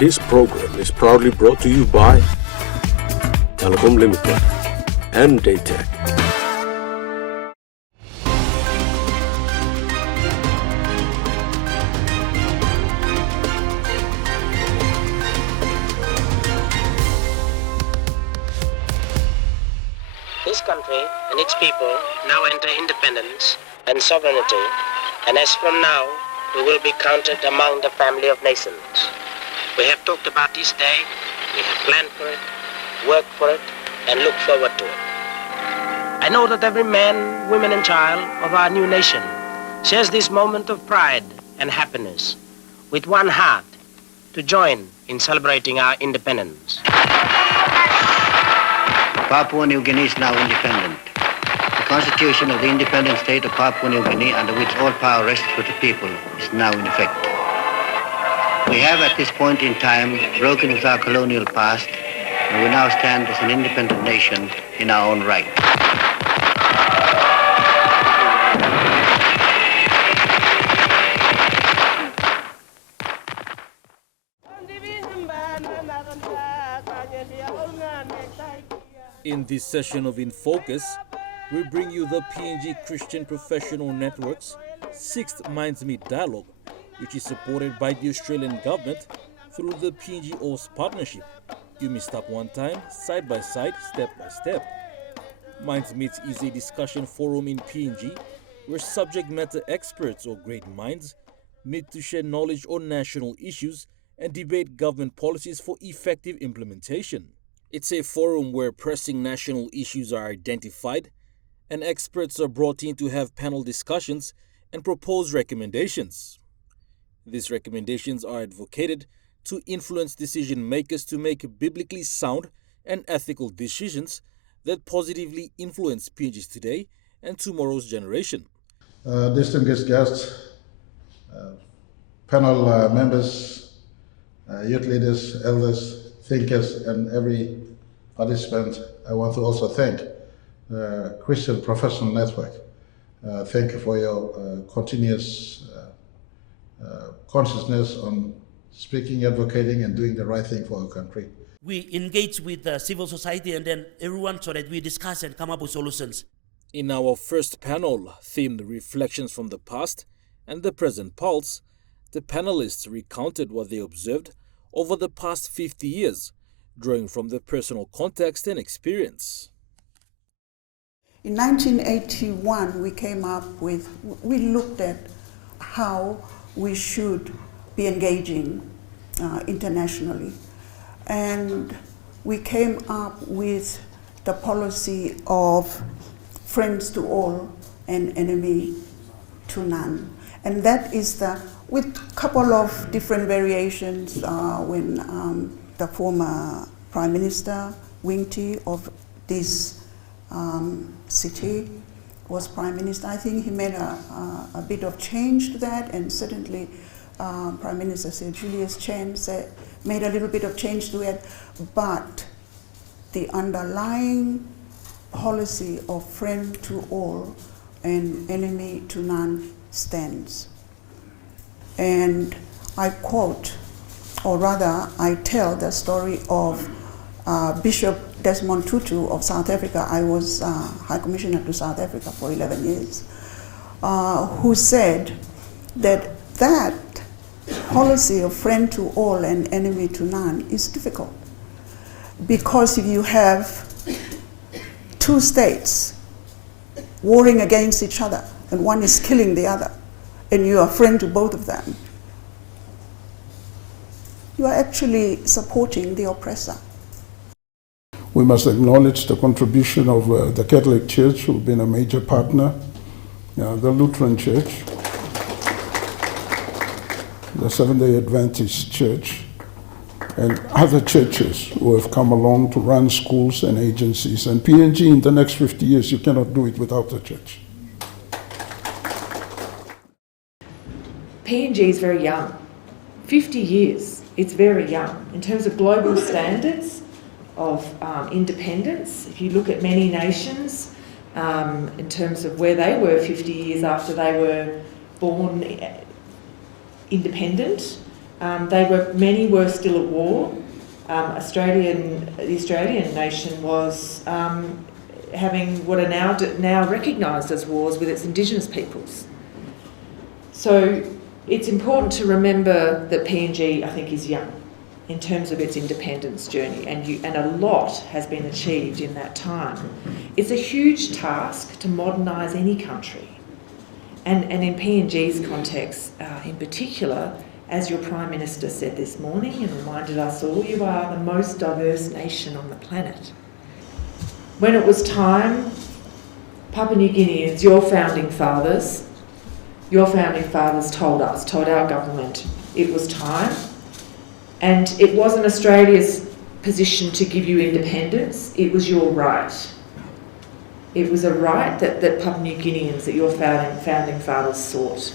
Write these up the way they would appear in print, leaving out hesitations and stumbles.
This program is proudly brought to you by Telecom Limited and Daytech. This country and its people now enter independence and sovereignty, and as from now, we will be counted among the family of nations. We have talked about this day, we have planned for it, worked for it, and looked forward to it. I know that every man, woman, and child of our new nation shares this moment of pride and happiness with one heart to join in celebrating our independence. Papua New Guinea is now independent. The Constitution of the independent state of Papua New Guinea, under which all power rests with the people, is now in effect. We have at this point in time broken with our colonial past, and we now stand as an independent nation in our own right. In this session of InFocus, we bring you the PNG Christian Professional Network's 6th Minds Meet Dialogue, which is supported by the Australian government through the PNGAus Partnership. Yumi Stap Wantaim, side by side, step by step. Minds Meets is a discussion forum in PNG where subject matter experts or great minds meet to share knowledge on national issues and debate government policies for effective implementation. It's a forum where pressing national issues are identified and experts are brought in to have panel discussions and propose recommendations. These recommendations are advocated to influence decision makers to make biblically sound and ethical decisions that positively influence PNG's today and tomorrow's generation. Distinguished guests, panel members, youth leaders, elders, thinkers, and every participant, I want to also thank Christian Professional Network. Thank you for your continuous consciousness on speaking, advocating, and doing the right thing for our country. We engage with civil society and then everyone so that we discuss and come up with solutions. In our first panel, themed Reflections from the Past and the Present Pulse, the panelists recounted what they observed over the past 50 years, drawing from their personal context and experience. In 1981, we looked at how we should be engaging internationally. And we came up with the policy of friends to all and enemy to none. And that is with a couple of different variations when the former Prime Minister, Wingti, of this city was Prime Minister. I think he made a bit of change to that, and certainly Prime Minister Sir Julius Chen made a little bit of change to it, but the underlying policy of friend to all and enemy to none stands. And I quote, or rather I tell the story of Bishop Desmond Tutu of South Africa. I was High Commissioner to South Africa for 11 years, who said that policy of friend to all and enemy to none is difficult. Because if you have two states warring against each other and one is killing the other, and you are friend to both of them, you are actually supporting the oppressor. We must acknowledge the contribution of the Catholic Church, who've been a major partner, the Lutheran Church, the Seventh-day Adventist Church, and other churches who have come along to run schools and agencies. And PNG, in the next 50 years, you cannot do it without the church. PNG is very young. 50 years, it's very young. In terms of global standards of independence, if you look at many nations, in terms of where they were 50 years after they were born independent, Many were still at war. The Australian nation was having what are now recognised as wars with its Indigenous peoples. So it's important to remember that PNG, I think, is young in terms of its independence journey, and a lot has been achieved in that time. It's a huge task to modernise any country, and in PNG's context in particular, as your Prime Minister said this morning and reminded us all, you are the most diverse nation on the planet. When it was time, Papua New Guineans, your founding fathers told our government it was time, and it wasn't Australia's position to give you independence, it was your right. It was a right that Papua New Guineans, that your founding fathers sought.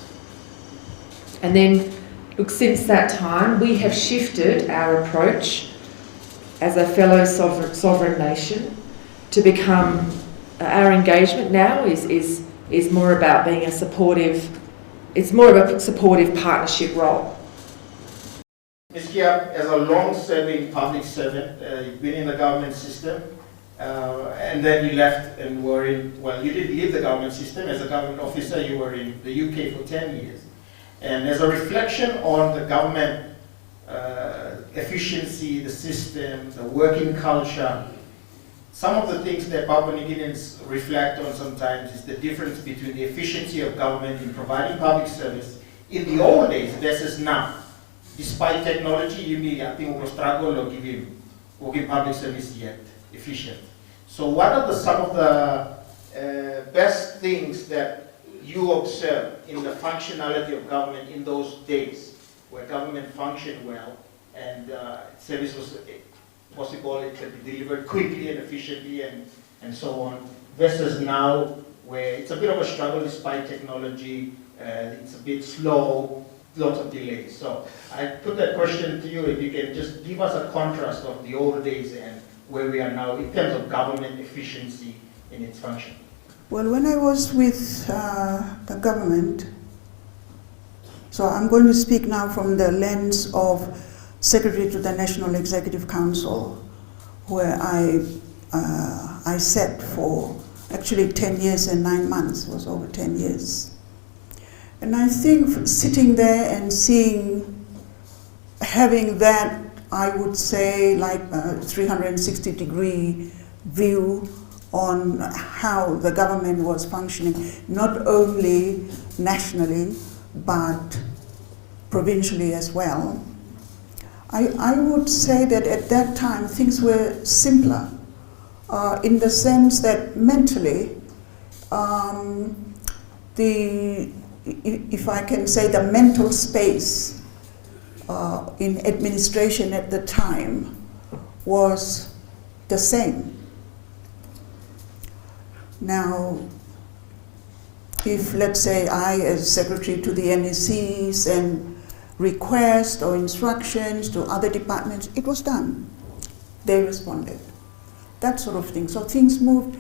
And then, look, since that time, we have shifted our approach as a fellow sovereign nation to become, our engagement now is more about being a supportive, it's more of a supportive partnership role. Ms. Kiap, as a long-serving public servant, you've been in the government system, and then you left and were in, well, you didn't leave the government system. As a government officer, you were in the UK for 10 years. And as a reflection on the government efficiency, the system, the working culture, some of the things that Papua New Guineans reflect on sometimes is the difference between the efficiency of government in providing public service in the old days versus now. Despite technology, Yumi, I think, will struggle to give public service yet efficient. So what are some of the best things that you observe in the functionality of government in those days, where government functioned well and service was possible, it can be delivered quickly and efficiently and so on, versus now, where it's a bit of a struggle despite technology, it's a bit slow, lots of delays. So I put that question to you, if you can just give us a contrast of the old days and where we are now in terms of government efficiency in its function. Well, when I was with the government, so I'm going to speak now from the lens of Secretary to the National Executive Council, where I sat for actually 10 years and 9 months, it was over 10 years. And I think sitting there and having that, I would say, like a 360-degree view on how the government was functioning, not only nationally, but provincially as well. I would say that at that time things were simpler in the sense that mentally, if I can say, the mental space in administration at the time was the same. Now, if, let's say, I as secretary to the NEC send requests or instructions to other departments, it was done. They responded. That sort of thing. So things moved,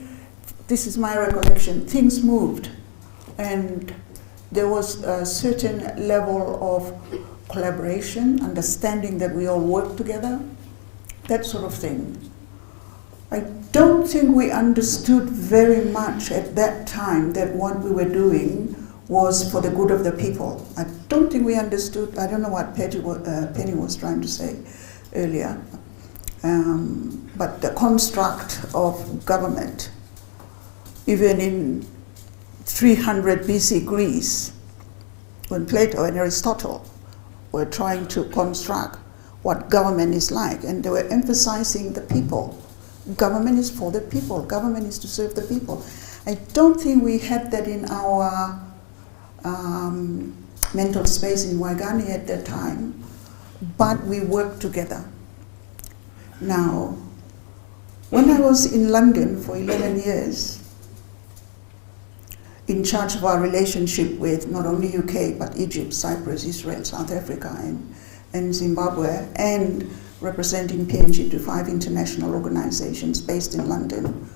this is my recollection, things moved. And there was a certain level of collaboration, understanding that we all work together, that sort of thing. I don't think we understood very much at that time that what we were doing was for the good of the people. I don't think we understood, I don't know what Penny was trying to say earlier, but the construct of government, even in 300 BC Greece, when Plato and Aristotle were trying to construct what government is like, and they were emphasizing the people. Government is for the people, government is to serve the people. I don't think we had that in our mental space in Waigani at that time, but we worked together. Now, when I was in London for 11 years, in charge of our relationship with not only UK, but Egypt, Cyprus, Israel, South Africa, and Zimbabwe, and representing PNG to 5 international organizations based in London,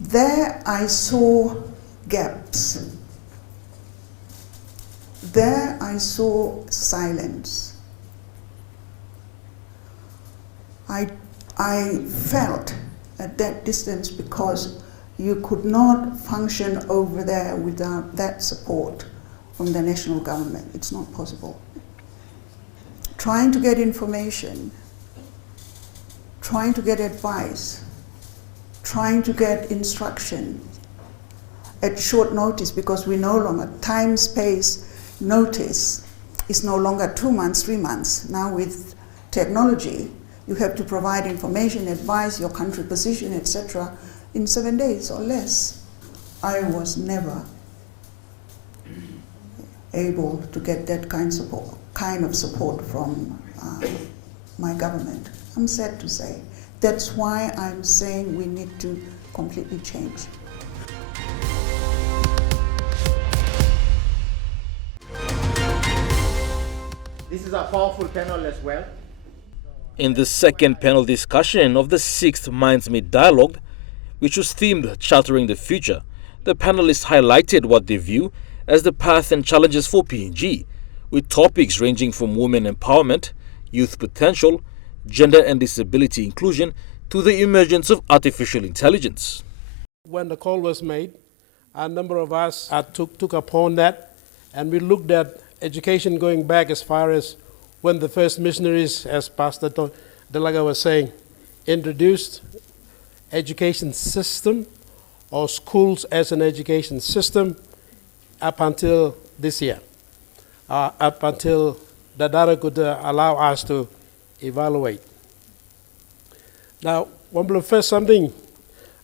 there I saw gaps. There I saw silence. I felt at that distance because you could not function over there without that support from the national government. It's not possible. Trying to get information, trying to get advice, trying to get instruction at short notice, because we no longer, time, space, notice is no longer 2 months, 3 months. Now with technology, you have to provide information, advice, your country position, etc. in 7 days or less. I was never able to get that kind of support from my government. I'm sad to say. That's why I'm saying we need to completely change. This is a powerful panel as well. In the second panel discussion of the 6th Minds Meet Dialogue, which was themed Chartering the Future, the panelists highlighted what they view as the path and challenges for PNG, with topics ranging from women empowerment, youth potential, gender and disability inclusion, to the emergence of artificial intelligence. When the call was made, a number of us took upon that, and we looked at education going back as far as when the first missionaries, as Pastor Delaga was saying, introduced education system or schools as an education system up until this year, up until the data could allow us to evaluate. Now, first something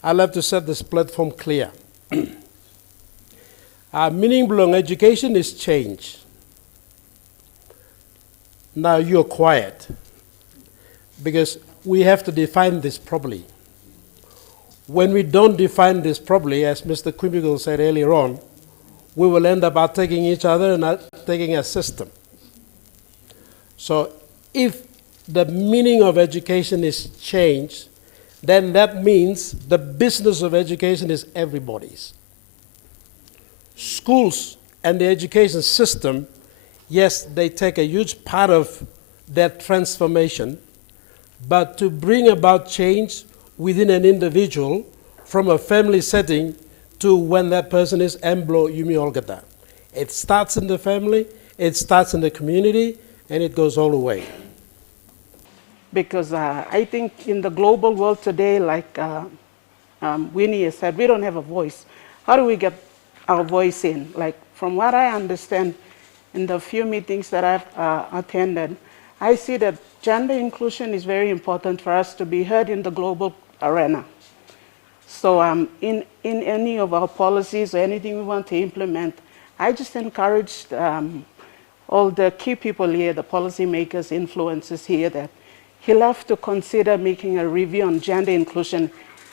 I'd love to set this platform clear. Our meaning belong education is change. Now you're quiet, because we have to define this properly. When we don't define this properly, as Mr. Quimigal said earlier on, we will end up attacking each other and attacking a system. So if the meaning of education is change, then that means the business of education is everybody's. Schools and the education system, yes, they take a huge part of that transformation, but to bring about change within an individual from a family setting to when that person is Emblo Yumi Olgata. It starts in the family, it starts in the community, and it goes all the way. Because I think in the global world today, like Winnie has said, we don't have a voice. How do we get our voice in? Like, from what I understand in the few meetings that I've attended, I see that gender inclusion is very important for us to be heard in the global arena. So in any of our policies or anything we want to implement, I just encourage all the key people here, the policymakers, influencers here, that he'll have to consider making a review on gender inclusion,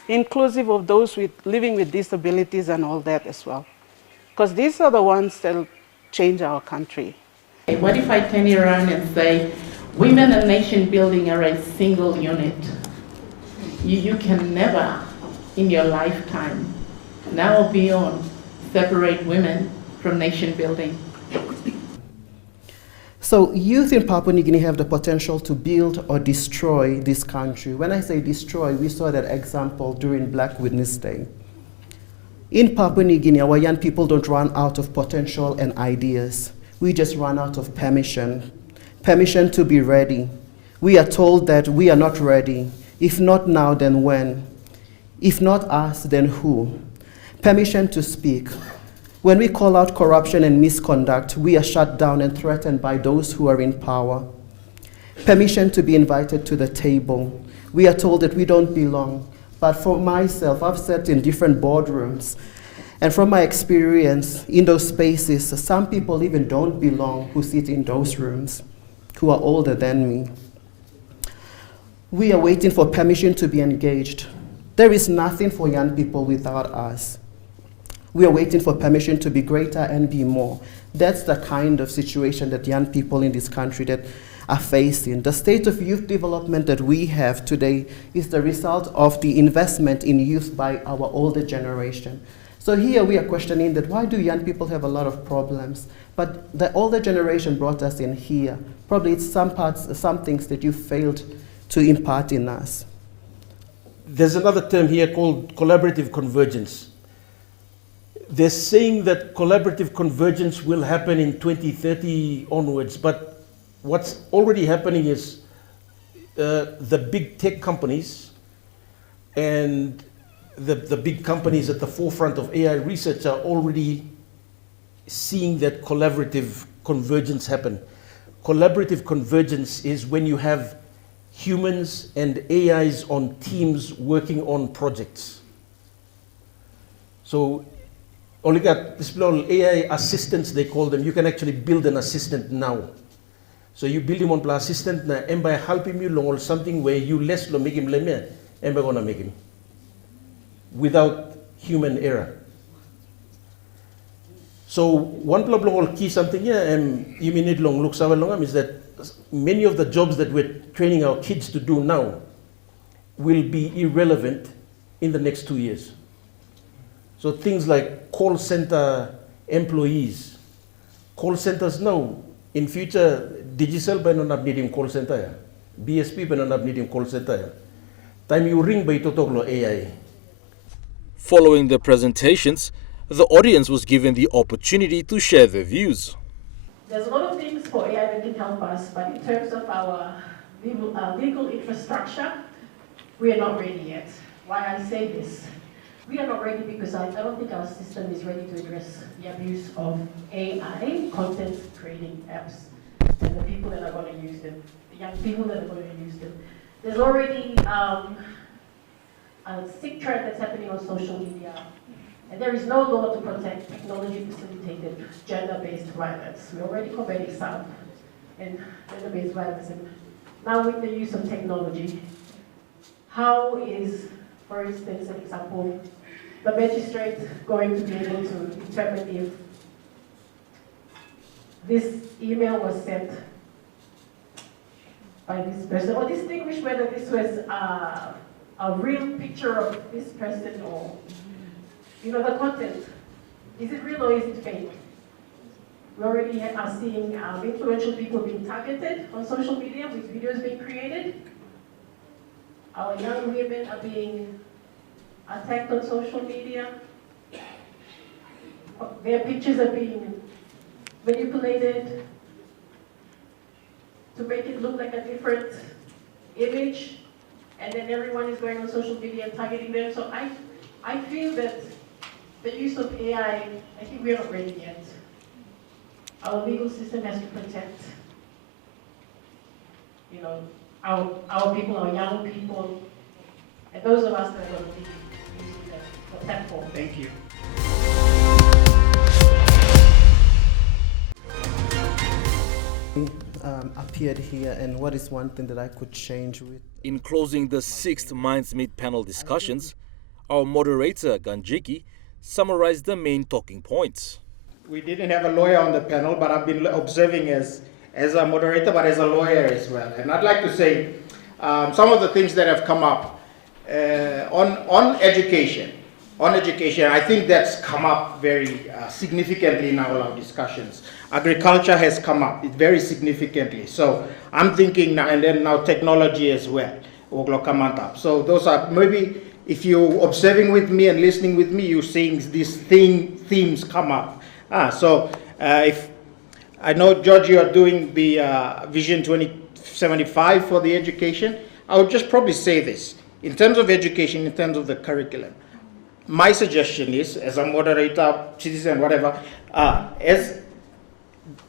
inclusive of those living with disabilities and all that as well. Because these are the ones that will change our country. What if I turn around and say, women and nation building are a single unit? You can never, in your lifetime, now or beyond, separate women from nation building. So youth in Papua New Guinea have the potential to build or destroy this country. When I say destroy, we saw that example during Black Witness Day. In Papua New Guinea, our young people don't run out of potential and ideas. We just run out of permission. Permission to be ready. We are told that we are not ready. If not now, then when? If not us, then who? Permission to speak. When we call out corruption and misconduct, we are shut down and threatened by those who are in power. Permission to be invited to the table. We are told that we don't belong. But for myself, I've sat in different boardrooms, and from my experience in those spaces, some people even don't belong who sit in those rooms, who are older than me. We are waiting for permission to be engaged. There is nothing for young people without us. We are waiting for permission to be greater and be more. That's the kind of situation that young people in this country that are facing. The state of youth development that we have today is the result of the investment in youth by our older generation. So here we are questioning that why do young people have a lot of problems? But the older generation brought us in here. Probably it's some things that you failed to impart in us. There's another term here called collaborative convergence. They're saying that collaborative convergence will happen in 2030 onwards, but what's already happening is the big tech companies and the big companies at the forefront of AI research are already seeing that collaborative convergence happen. Collaborative convergence is when you have humans and AIs on teams working on projects. So, Oliga, this AI assistants, they call them. You can actually build an assistant now. So you build him on an assistant now, and by helping you along something where you less lo make him lemia, and by gonna make him without human error. So one problem key something here, you mean it long looks long is that many of the jobs that we're training our kids to do now will be irrelevant in the next 2 years. So things like call center employees, call centers now, in future, Digicel by not needing call center, BSP by not needing call center. Time you ring by Totoglo AI. Following the presentations, the audience was given the opportunity to share their views. There's a lot of things for AI that can help us, but in terms of our legal infrastructure, we are not ready yet. Why I say this? We are not ready because I don't think our system is ready to address the abuse of AI content creating apps and the people that are going to use them, the young people that are going to use them. There's already a sick trend that's happening on social media, and there is no law to protect technology-facilitated gender-based violence. We're already combating some and gender-based violence, and now with the use of technology, how is, for instance, an example, the magistrate going to be able to determine if this email was sent by this person, or distinguish whether this was a real picture of this person, or, you know, the content. Is it real or is it fake? We already are seeing influential people being targeted on social media with videos being created. Our young women are being attacked on social media. Their pictures are being manipulated to make it look like a different image, and then everyone is going on social media and targeting them. So I feel that the use of AI, I think we're not ready yet. Our legal system has to protect, you know, our people, our young people, and those of us that are going to be using the platform. Thank you. Appeared here, and what is one thing that I could change with? In closing the 6th Minds Meet panel discussions, our moderator, Ganjiki, summarized the main talking points. We didn't have a lawyer on the panel, but I've been observing as a moderator, but as a lawyer as well. And I'd like to say some of the things that have come up on education. On education, I think that's come up very significantly in all our discussions. Agriculture has come up very significantly. So I'm thinking now, and then now technology as well. So those are, maybe if you're observing with me and listening with me, you're seeing these themes come up. If I know, George, you are doing the Vision 2075 for the education, I would just probably say this. In terms of education, in terms of the curriculum, my suggestion is, as a moderator, citizen, whatever, as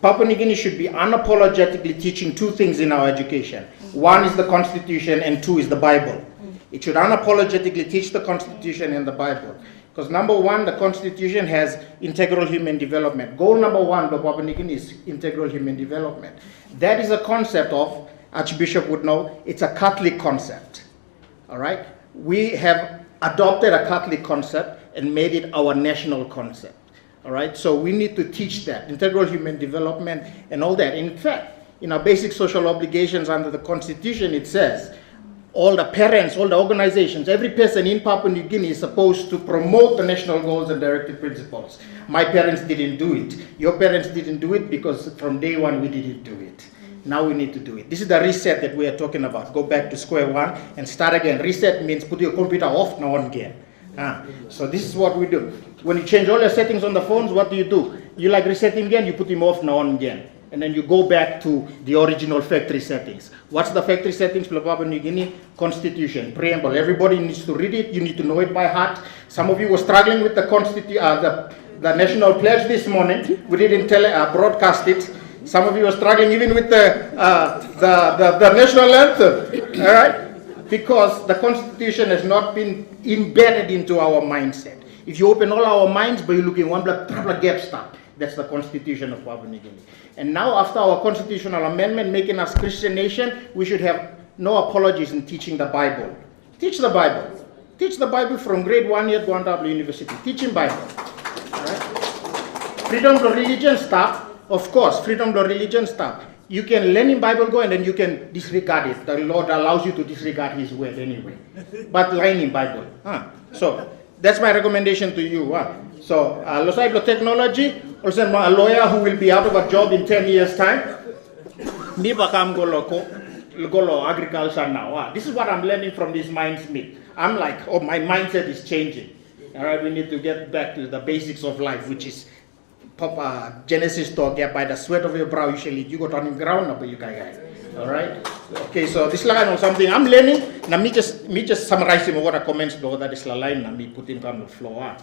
Papua New Guinea should be unapologetically teaching two things in our education. One is the Constitution, and two is the Bible. It should unapologetically teach the Constitution and the Bible. Because number one, the Constitution has integral human development. Goal number one of Papua New Guinea is integral human development. That is a concept of, Archbishop would know, it's a Catholic concept. All right? We have adopted a Catholic concept and made it our national concept. All right? So we need to teach that, integral human development and all that. In fact, in our basic social obligations under the Constitution, it says, all the parents, all the organizations, every person in Papua New Guinea is supposed to promote the national goals and directive principles. My parents didn't do it. Your parents didn't do it because from day one we didn't do it. Now we need to do it. This is the reset that we are talking about. Go back to square one and start again. Reset means put your computer off and on again. So this is what we do. When you change all your settings on the phones, what do? You like reset him again, you put him off and on again. And then you go back to the original factory settings. What's the factory settings for Papua New Guinea? Constitution, preamble. Everybody needs to read it. You need to know it by heart. Some of you were struggling with the national pledge this morning. We didn't broadcast it. Some of you are struggling even with the national anthem. All right? Because the Constitution has not been embedded into our mindset. If you open all our minds, but you're looking one black gap stop. That's the Constitution of Papua New Guinea. And now, after our constitutional amendment making us Christian nation, we should have no apologies in teaching the Bible. Teach the Bible. Teach the Bible from grade 1 year at Guantanamo University. Teaching Bible. All right? Freedom of religion, stop. Of course, freedom of religion, stop. You can learn in Bible go and then you can disregard it. The Lord allows you to disregard His word anyway. But learn in Bible. So that's my recommendation to you. So, Losaido technology, also a lawyer who will be out of a job in 10 years' time. Me bakam golo agriculture now. This is what I'm learning from this Mindsmith. I'm like, oh, my mindset is changing. All right, we need to get back to the basics of life, which is Genesis talk. Yeah, by the sweat of your brow you shall eat. You got on the ground now, but you guys. All right. Okay, so this line on something I'm learning. Now me just summarizing what I comments below that is the line. Now me put it on the floor.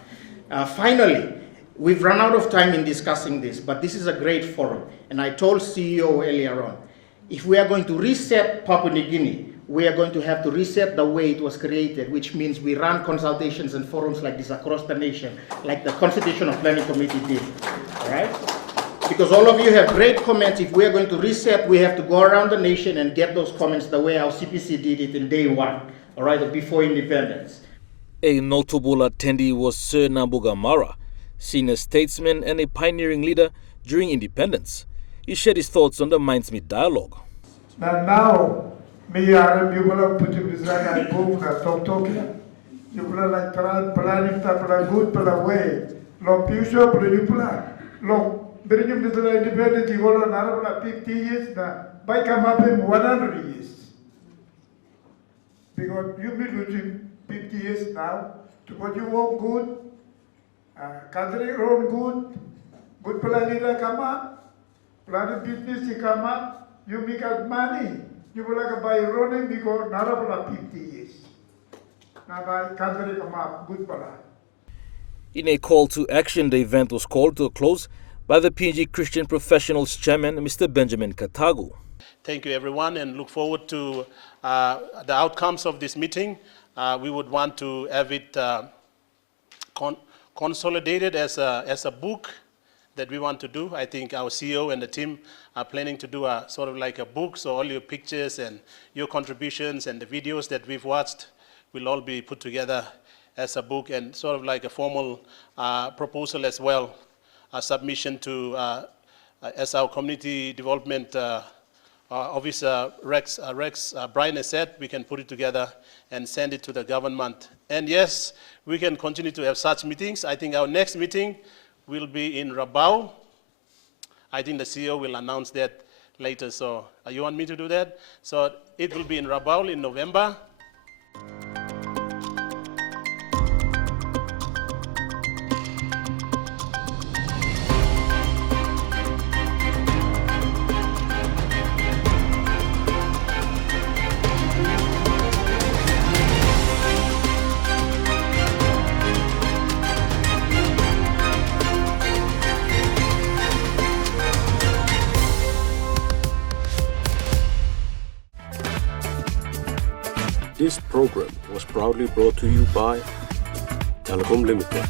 Finally, we've run out of time in discussing this, but this is a great forum. And I told CEO earlier on, if we are going to reset Papua New Guinea, we are going to have to reset the way it was created, which means we run consultations and forums like this across the nation, like the Constitutional Planning Committee did. All right? Because all of you have great comments. If we are going to reset, we have to go around the nation and get those comments the way our CPC did it in day one, all right, before independence. A notable attendee was Sir Nambugamara, senior statesman and a pioneering leader during independence. He shared his thoughts on the Mindsmith dialogue. Now, me are you will put you this like I go talking. You will like planning to good for way. Lo future for you plan. Lo bring him to the independence. You go on 50 years now. By come up in 100 years. Because you be losing 50 years now. To what you want good. Country run good planning come up. Planning business come up, you make out money. You will like buy running because not about 50 years. Now by country come up, good plan. In a call to action, the event was called to a close by the PNG Christian Professionals Chairman, Mr. Benjamin Katagu. Thank you, everyone, and look forward to the outcomes of this meeting. We would want to have it consolidated as a book that we want to do. I think our CEO and the team are planning to do a sort of like a book, so all your pictures and your contributions and the videos that we've watched will all be put together as a book and sort of like a formal proposal as well, a submission to, as our community development officer Rex Brian has said, we can put it together and send it to the government. And yes, we can continue to have such meetings. I think our next meeting will be in Rabaul. I think the CEO will announce that later. So you want me to do that? So it will be in Rabaul in November. This program was proudly brought to you by Telecom Limited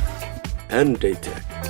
and Daytech.